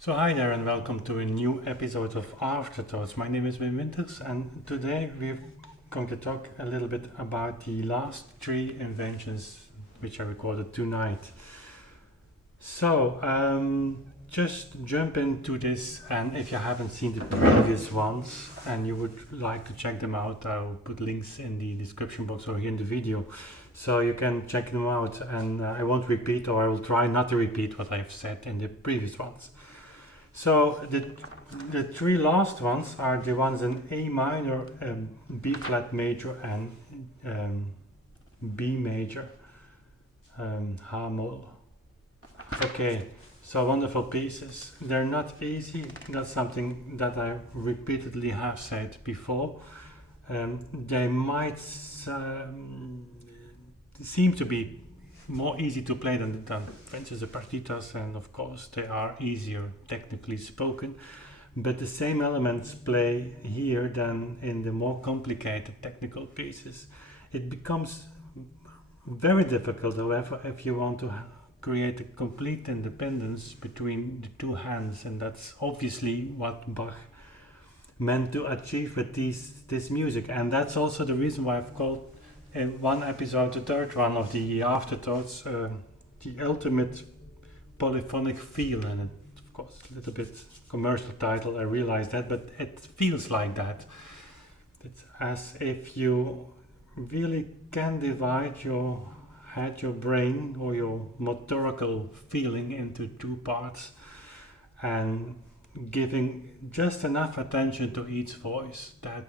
So hi there and welcome to a new episode of Afterthoughts. My name is Winters and today we're going to talk a little bit about the last three inventions which I recorded tonight. So just jump into this, and if you haven't seen the previous ones and you would like to check them out, I'll put links in the description box or here in the video so you can check them out, and I won't repeat, or I will try not to repeat what I've said in the previous ones. So the three last ones are the ones in A minor, B flat major, and B major, H-moll. Okay, so wonderful pieces. They're not easy. That's something that I repeatedly have said before. They might seem to be more easy to play than for instance the partitas, and of course they are easier technically spoken, but the same elements play here than in the more complicated technical pieces. It becomes very difficult, however, if you want to create a complete independence between the two hands, and that's obviously what Bach meant to achieve with this music, and that's also the reason why I've called in one episode, the third one of the Afterthoughts, the ultimate polyphonic feel. And it, of course, a little bit commercial title, I realize that, but it feels like that. It's as if you really can divide your head, your brain, or your motorical feeling into two parts, and giving just enough attention to each voice that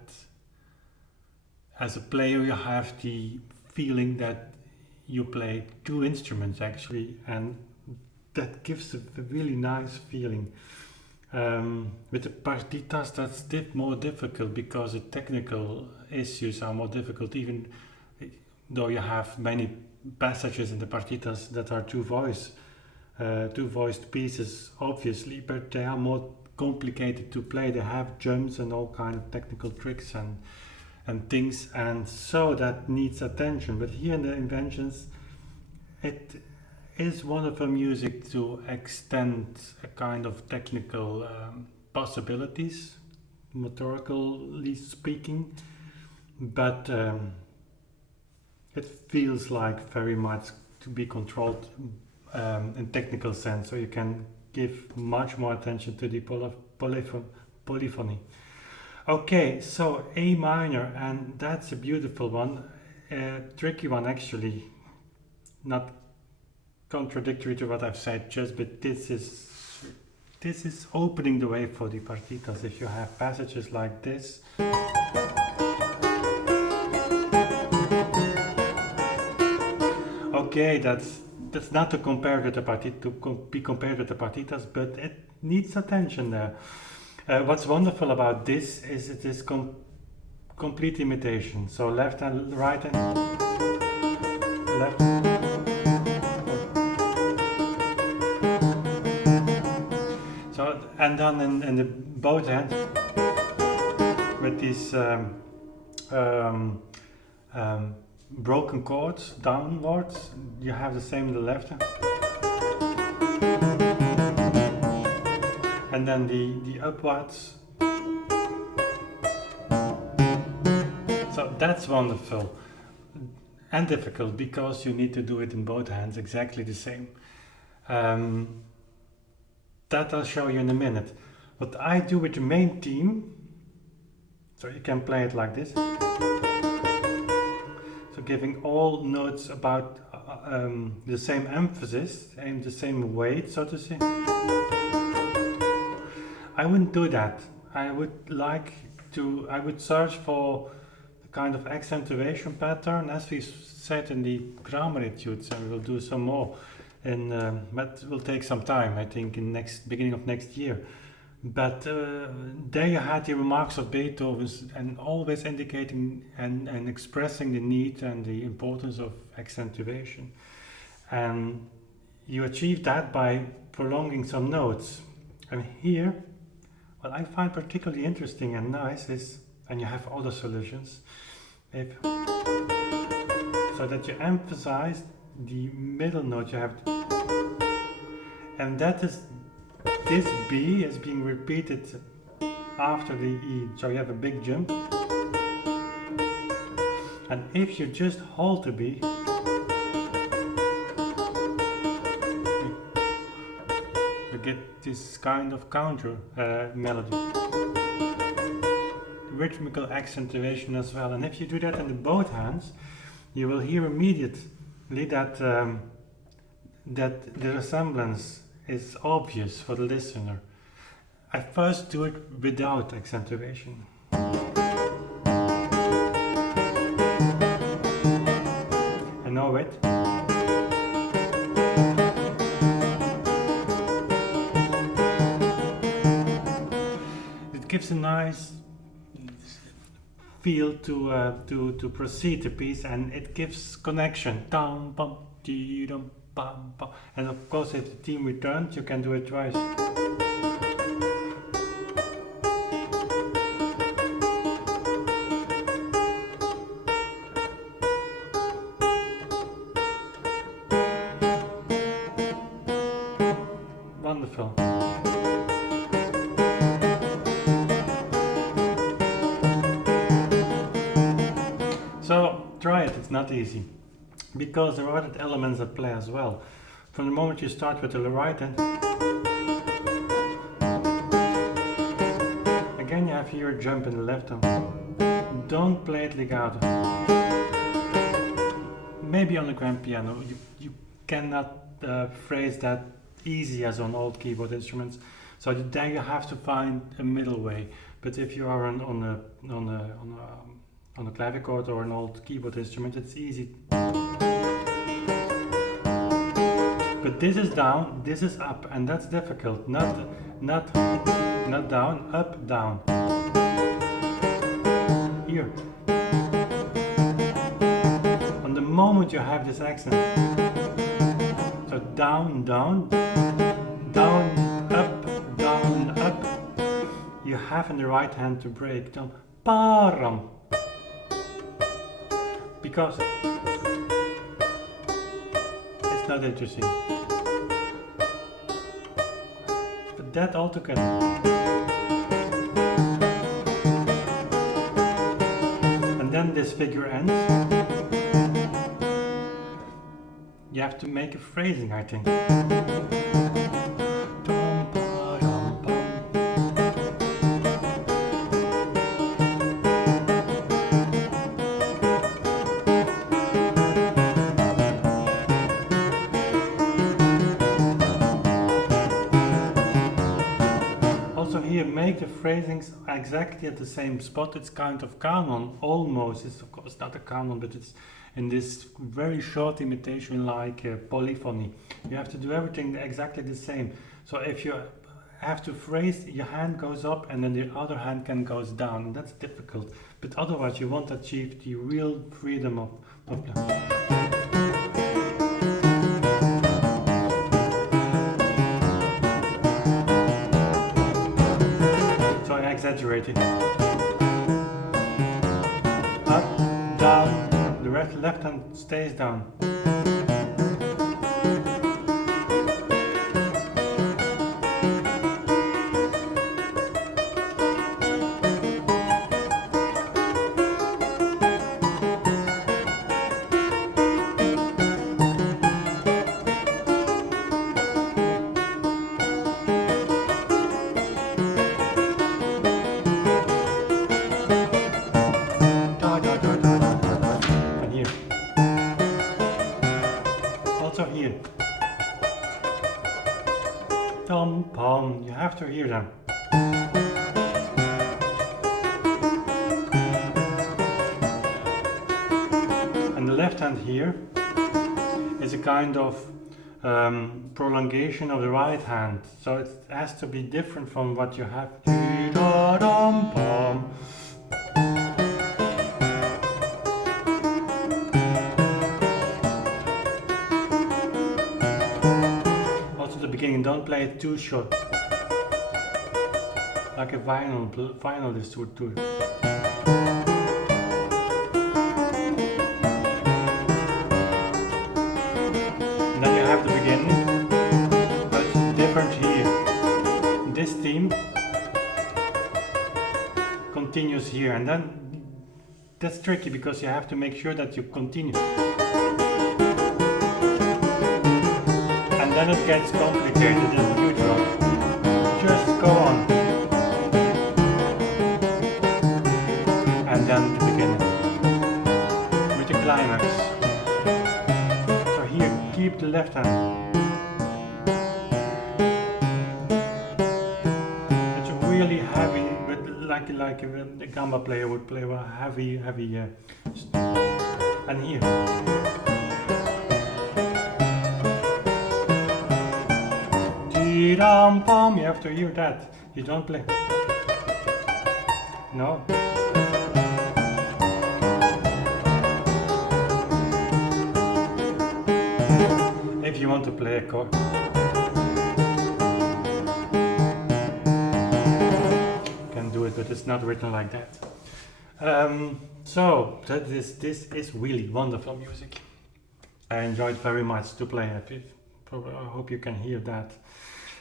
as a player you have the feeling that you play two instruments actually, and that gives a really nice feeling. With the partitas that's more difficult because the technical issues are more difficult, even though you have many passages in the partitas that are two voiced pieces obviously, but they are more complicated to play. They have jumps and all kind of technical tricks and things, and so that needs attention. But here in the Inventions, it is wonderful music to extend a kind of technical possibilities, motorically speaking, but it feels like very much to be controlled in technical sense, so you can give much more attention to the polyphony. Okay, so A minor, and that's a beautiful one, tricky one actually, not contradictory to what I've said just, but this is opening the way for the partitas. If you have passages like this, okay, that's not to compare with the be compared with the partitas, but it needs attention there. What's wonderful about this is it is complete imitation. So left and right and left. So and then in the both hands with these broken chords downwards, you have the same in the left hand. And then the upwards. So that's wonderful and difficult because you need to do it in both hands exactly the same. That I'll show you in a minute. What I do with the main theme, so you can play it like this. So giving all notes about the same emphasis and the same weight, so to say. I wouldn't do that. I would search for the kind of accentuation pattern, as we said in the grammar etudes, and we'll do some more. But will take some time, I think, in beginning of next year. But there you had the remarks of Beethoven, and always indicating and expressing the need and the importance of accentuation. And you achieve that by prolonging some notes. And here, what I find particularly interesting and nice is, and you have other solutions, so that you emphasize the middle note you have, and that is this B is being repeated after the E, so you have a big jump. And if you just hold the B, you get this kind of counter melody. Rhythmical accentuation as well. And if you do that in the both hands, you will hear immediately that that the resemblance is obvious for the listener. I first do it without accentuation. And now wait. It gives a nice feel to proceed the piece, and it gives connection. Dum, bum, dee, dum, bum, bum. And of course, if the theme returns, you can do it twice. Wonderful. So try it, it's not easy, because there are other elements at play as well. From the moment you start with the right hand, again you have here a jump in the left hand. Don't play it legato. Maybe on the grand piano, you cannot phrase that easy as on old keyboard instruments, so then you have to find a middle way. But if you are on a clavichord or an old keyboard instrument, it's easy. But this is down, this is up, and that's difficult. Not down, up, down. Here. On the moment you have this accent, so down, down, down, up, you have in the right hand to break down. Param. Because it's not interesting. But that altogether. And then this figure ends. You have to make a phrasing, I think. Make the phrasings exactly at the same spot. It's kind of canon, almost. It's of course not a canon, but it's in this very short imitation like polyphony. You have to do everything exactly the same. So if you have to phrase, your hand goes up and then the other hand goes down. And that's difficult. But otherwise you want to achieve the real freedom of exaggerating. Up, down, the left hand stays down. You have to hear them. And the left hand here is a kind of prolongation of the right hand, so it has to be different from what you have. Don't play it too short, like a violinist would do it. And then you have the beginning, but it's different here. this theme continues here, and then that's tricky because you have to make sure that you continue. And then it gets complicated as usual. Just go on. And then the beginning. With the climax. So here, keep the left hand. It's really heavy, but like a gamba player would play a heavy, and here. Ti-ram-pam, you have to hear that. You don't play. No. If you want to play a chord. Can do it, but it's not written like that. So this is really wonderful music. I enjoyed very much to play it. I hope you can hear that.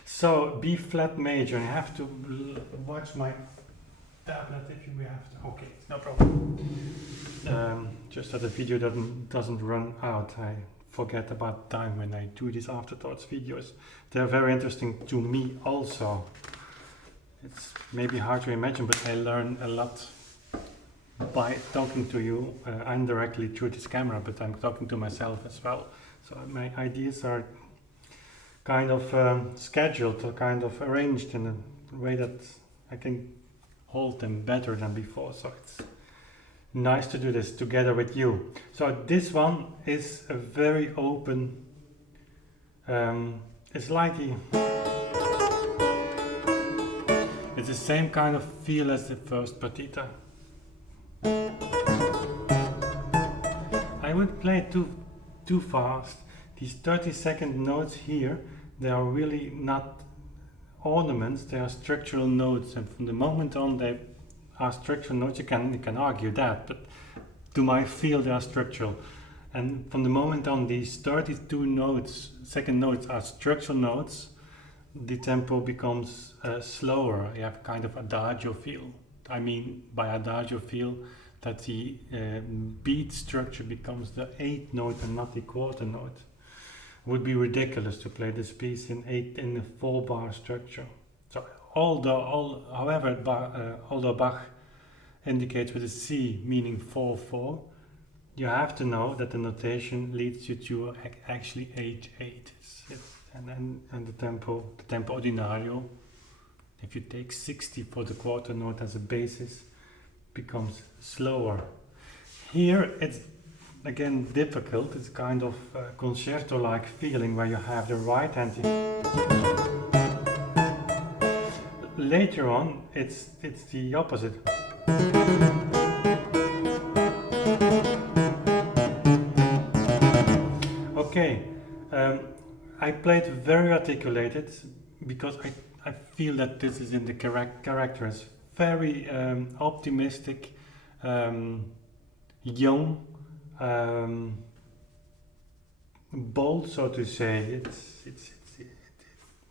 So B flat major. I have to watch my tablet if you have to. Okay, no problem. Just that the video doesn't run out. I forget about time when I do these Afterthoughts videos. They're very interesting to me also. It's maybe hard to imagine, but I learn a lot by talking to you indirectly through this camera, but I'm talking to myself as well. So my ideas are kind of scheduled or kind of arranged in a way that I can hold them better than before. So it's nice to do this together with you. So this one is a very open, it's like it's the same kind of feel as the first partita. I wouldn't play it too fast. These 30-second notes here, they are really not ornaments, they are structural notes, and from the moment on they are structural notes. You can argue that, but to my feel they are structural. And from the moment on, these 32 notes, second notes, are structural notes. The tempo becomes slower. You have kind of adagio feel. I mean by adagio feel that the beat structure becomes the 8th note and not the quarter note. It would be ridiculous to play this piece in a 4-bar structure. So however Bach indicates with a C, meaning 4/4, you have to know that the notation leads you to actually 8/8. And the tempo ordinario, if you take 60 for the quarter note as a basis, becomes slower. Here it's again difficult. It's kind of a concerto-like feeling where you have the right hand. Later on, it's the opposite. Okay, I played very articulated because I feel that this is in the characters. Very optimistic, young, bold, so to say.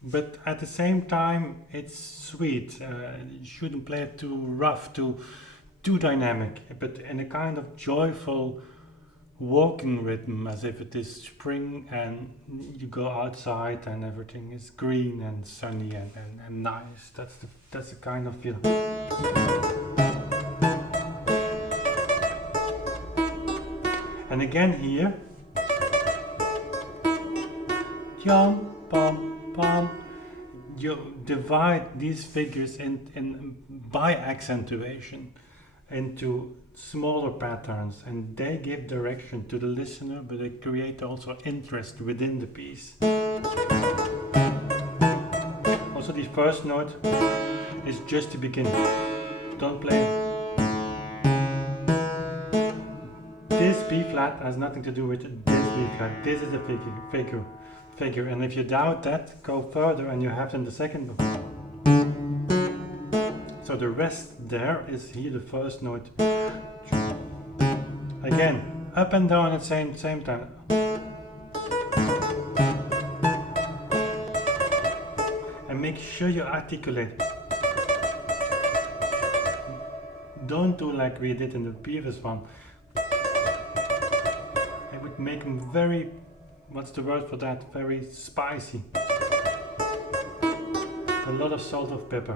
But at the same time, it's sweet. You shouldn't play it too rough, too dynamic, but in a kind of joyful walking rhythm, as if it is spring and you go outside and everything is green and sunny and nice. That's the kind of feeling. And again here, yum, pom, pom. You divide these figures in by accentuation into smaller patterns, and they give direction to the listener, but they create also interest within the piece. Also, the first note is just the beginning. Don't play. This B flat has nothing to do with this B flat. This is the figure, and if you doubt that, go further and you have then the second note. So the rest there is here the first note. Again, up and down at the same time. And make sure you articulate. Don't do like we did in the previous one. It would make them very, what's the word for that? Very spicy. A lot of salt of pepper.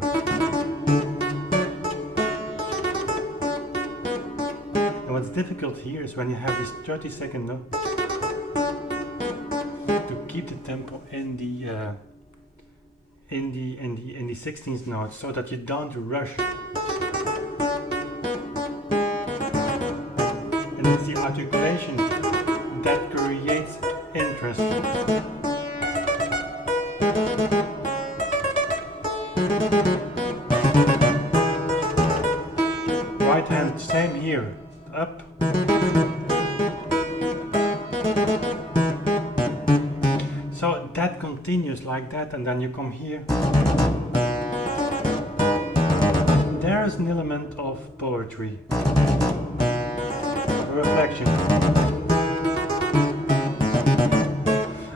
And what's difficult here is when you have this 30-second note to keep the tempo in the 16th note, so that you don't rush. And it's the articulation that creates interest. Right hand, same here, up. So that continues like that, and then you come here. There is an element of poetry, reflection.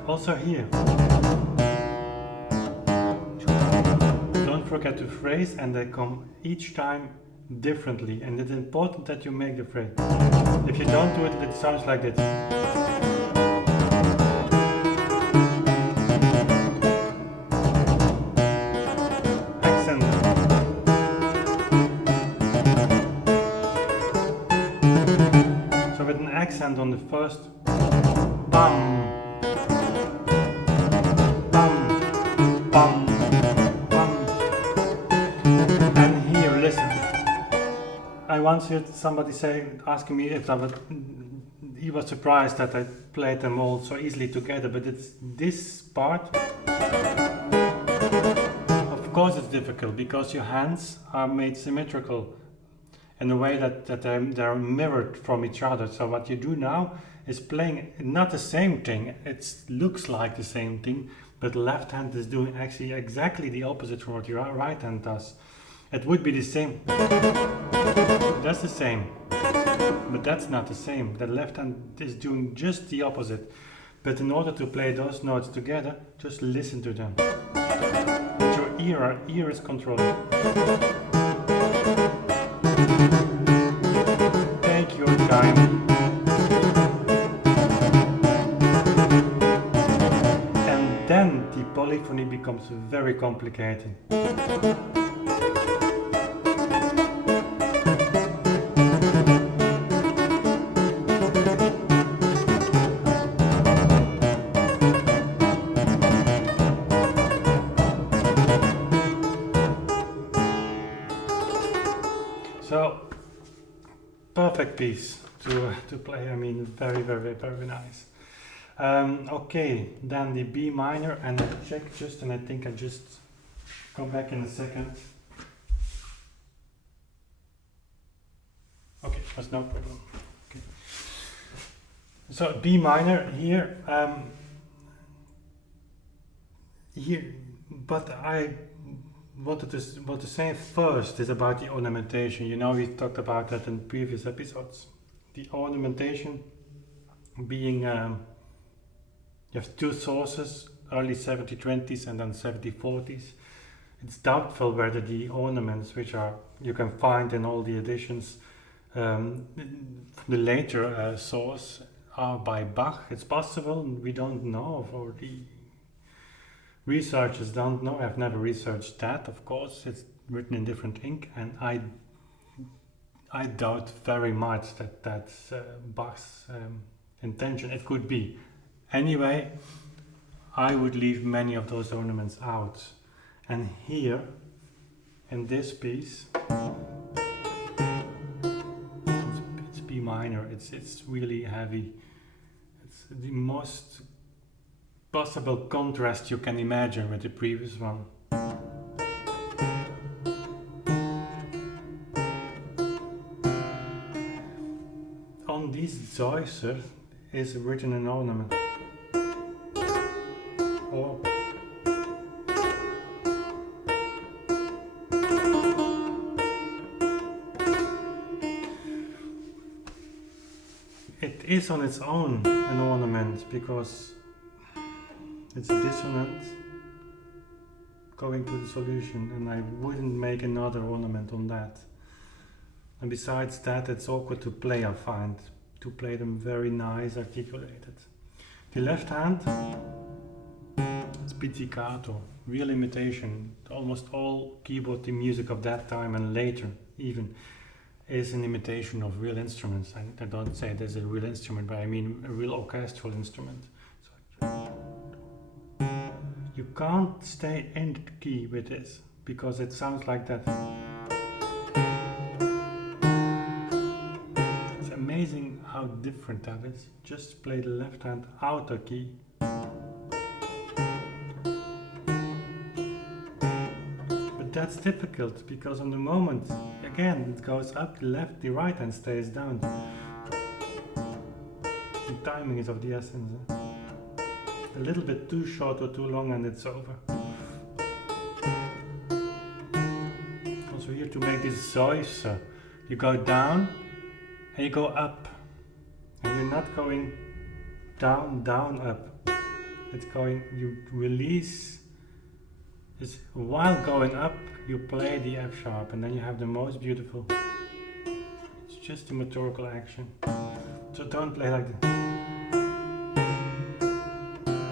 Also here. Don't forget the phrase, and they come each time differently, and it's important that you make the phrase. If you don't do it, it sounds like this. Accent. So with an accent on the first, bam, bam, bam, bam. And here, listen. I once heard somebody asking me if he was surprised that I played them all so easily together, but it's this part. Of course it's difficult because your hands are made symmetrical in a way that they're mirrored from each other. So what you do now is playing not the same thing. It looks like the same thing, but the left hand is doing actually exactly the opposite from what your right hand does. It would be the same. That's the same. But that's not the same. The left hand is doing just the opposite. But in order to play those notes together, just listen to them. But your ear is controlling. Take your time. And then the polyphony becomes very complicated. So, perfect piece to play. I mean, very, very, very nice. Okay, then the B minor, and I check just, and I think I just come back in a second. Okay, that's no problem. Okay. So B minor here, but I wanted to say first is about the ornamentation. You know, we talked about that in previous episodes. The ornamentation being, you have two sources, early 70-20s and then 70-40s. It's doubtful whether the ornaments, which you can find in all the editions, the later source are by Bach. It's possible, we don't know, or the researchers don't know. I've never researched that, of course. It's written in different ink, and I doubt very much that that's Bach's intention. It could be. Anyway, I would leave many of those ornaments out. And here, in this piece, it's B minor. It's really heavy. It's the most possible contrast you can imagine with the previous one. On this Zeusser is written an ornament. Or it is on its own an ornament because it's dissonant going to the solution, and I wouldn't make another ornament on that. And besides that, it's awkward to play, I find, to play them very nice, articulated. The left hand, it's pizzicato, real imitation. Almost all keyboard music of that time and later even is an imitation of real instruments. I don't say there's a real instrument, but I mean a real orchestral instrument. So you can't stay in the key with this because it sounds like that. It's amazing how different that is. Just play the left hand outer key. But that's difficult because on the moment, again, it goes up, the left, the right hand stays down. The timing is of the essence. A little bit too short or too long and it's over. Also here to make this Zeus, you go down and you go up. And you're not going down, down, up. It's going, you release. It's, while going up, you play the F sharp and then you have the most beautiful. It's just a motorical action. So don't play like that.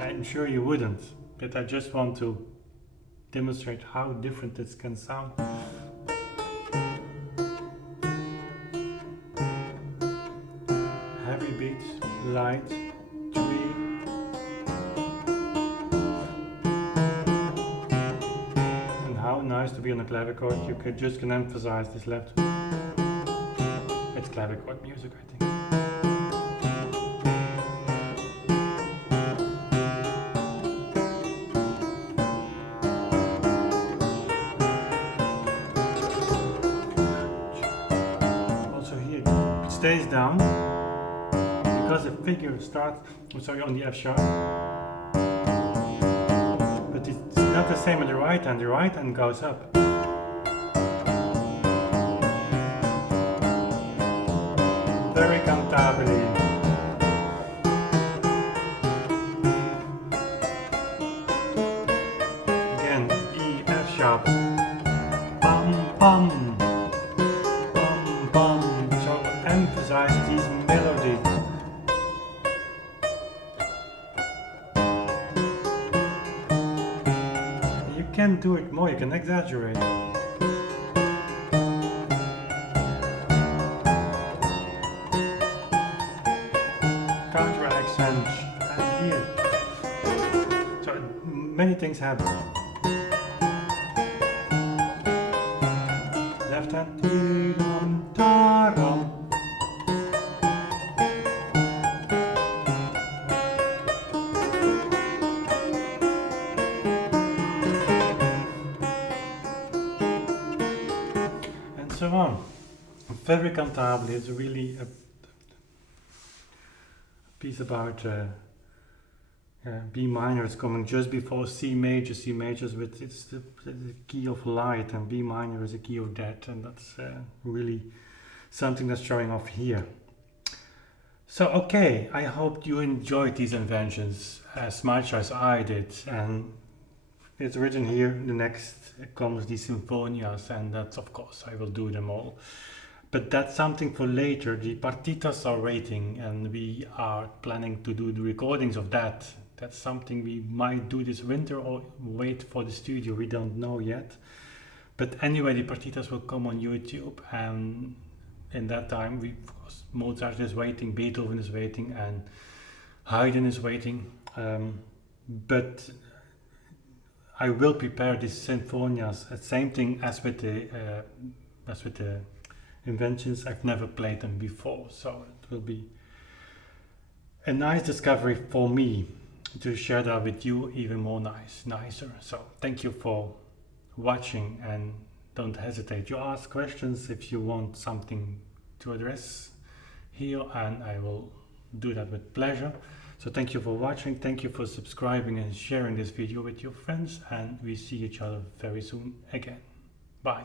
I'm sure you wouldn't, but I just want to demonstrate how different this can sound. Heavy beats, light, 3. And how nice to be on a clavichord. You can just emphasize this left. It's clavichord music, I think. Stays down because the figure starts, on the F sharp, but it's not the same on the right hand goes up. Very cantabile. Again, E, F sharp, bum bum. Emphasize these melodies. You can do it more, you can exaggerate. Counter accent and here. So many things happen. Left hand. So on. Very cantabile. It's really a piece about B minor is coming just before C major. C major is with it's the key of light, and B minor is a key of death, and that's really something that's showing off here. So okay, I hope you enjoyed these inventions as much as I did, and it's written here. The next comes the sinfonias, and that's of course I will do them all. But that's something for later. The partitas are waiting, and we are planning to do the recordings of that. That's something we might do this winter or wait for the studio. We don't know yet. But anyway, the partitas will come on YouTube, and in that time, of course, Mozart is waiting, Beethoven is waiting, and Haydn is waiting. But I will prepare these sinfonias. Same thing as with the Inventions. I've never played them before, so it will be a nice discovery for me to share that with you, even more nicer. So thank you for watching, and don't hesitate to ask questions if you want something to address here, and I will do that with pleasure. So thank you for watching, thank you for subscribing and sharing this video with your friends, and we see each other very soon again. Bye.